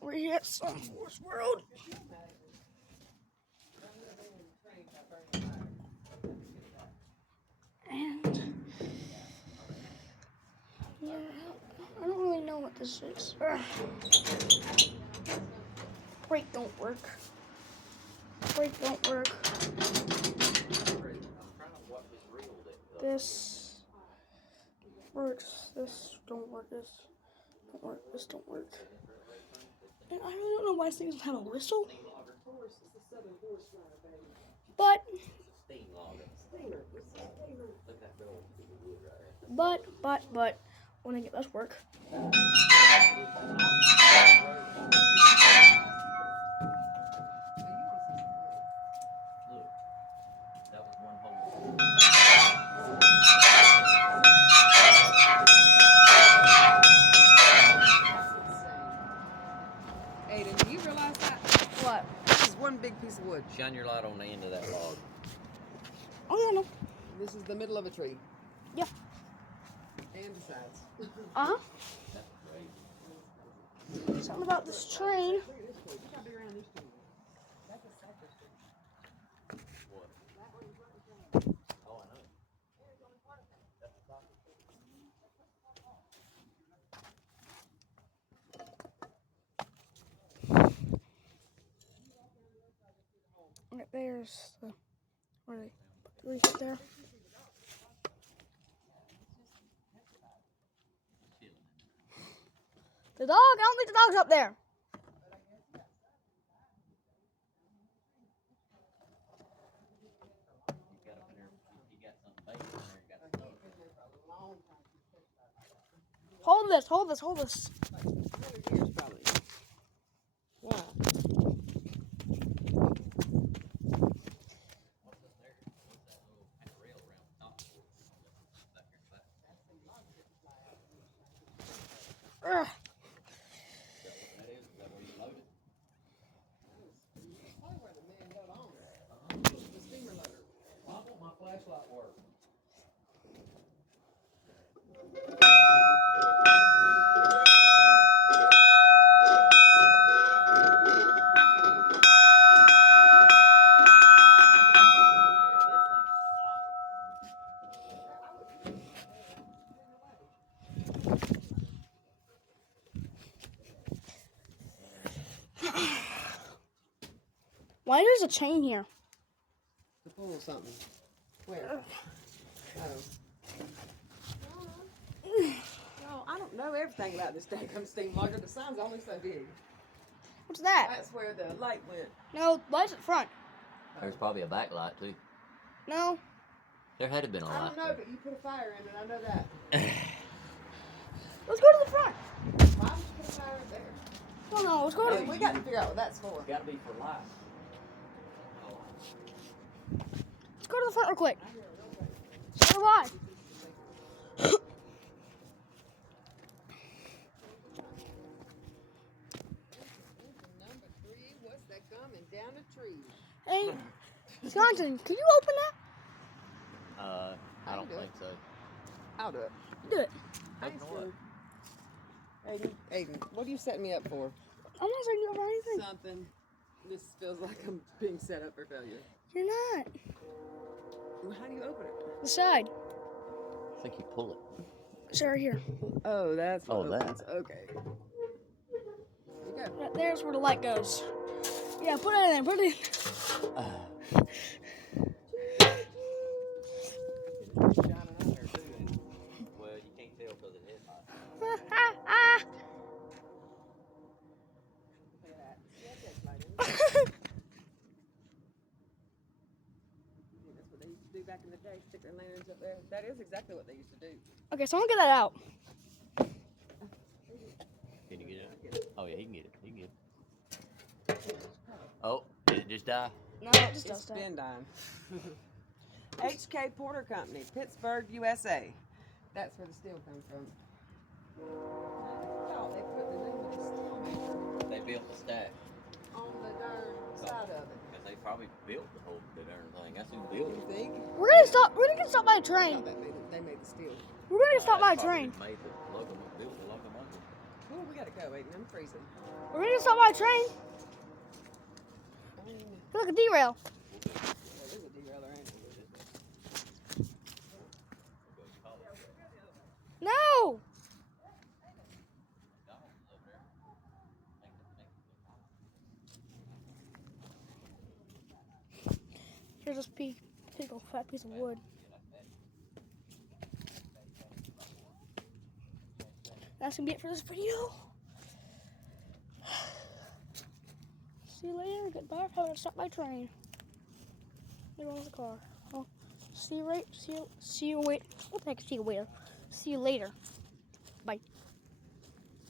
We're here at Sun Force World. And yeah, I don't really know what this is. Brake don't work. Brake don't work. This works. This don't work. This don't work. This don't work. And I really don't know why this thing doesn't have a whistle. But when I get this work. Aiden, do you realize that? What? This is one big piece of wood. Shine your light on the end of that log. Oh yeah, no. This is the middle of a tree. Yeah. And the sides. Uh-huh. That's great. Something about this train. Look at this tree. Look how big around this tree. That's a cypress tree. What? Oh, I know. Right there's the where they put the wreath up there. The dog? I don't think the dog's up there. Hold this, hold this, hold this. 100 years probably. Wow. Ugh. Probably where the man got on. The steamer loader. Why won't my flashlight work? Why there's a chain here? To pull something. Where? Oh. No, I don't know everything about this daggum steam logger. The sign's only so big. What's that? That's where the light went. No, light's at the front. There's probably a backlight too. No. There had to been a I light. don't know, but you put a fire in it. I know that. Let's go to the front. Why would you put a fire in there? No, no, let's go to Hey, we got to figure out what that's for. It's got to be for light. let's go to the front real quick. So do I. Number 3, what's that coming down the tree? Hey, Scotton, can you open that? I don't think so. I'll do it. Do it. Thanks, Aiden, what are you setting me up for? I'm not saying you over anything. Something. This feels like I'm being set up for failure. You're not. Well, how do you open it? The side. I think you pull it. It's right here. Oh, that's what that. opens. Okay. There you go. Right there's where the light goes. Yeah, put it in there. Put it in. It's shining out there too. Well, you can't tell because it is hot. That's what they used to do back in the day, stick their lanterns up there. That is exactly what they used to do. Okay, someone get that out. Can you get it? Oh yeah, he can get it. He can get it. Oh, did it just die? No, it just It's does that. been done. HK Porter Company, Pittsburgh, USA. That's where the steel comes from. No, they put the name of the steel maker They built the stack. on the darn side of it. Because they probably built the whole darn thing. That's who built You it. think? We're gonna stop. We're gonna get stopped by a No, train. they made the steel. We're gonna get stopped by a That's probably train. who Made the locomotive, built the locomotive. Oh, we gotta go, Aiden. I'm freezing. We're gonna stop by a train. Look, a derail. There's a derailer, ain't there? No! Here's this big old fat piece of wood. That's gonna be it for this video. See you later. Goodbye. I'm having to stop my train. There goes the car. Well, see you later. What the heck? See you later. Bye.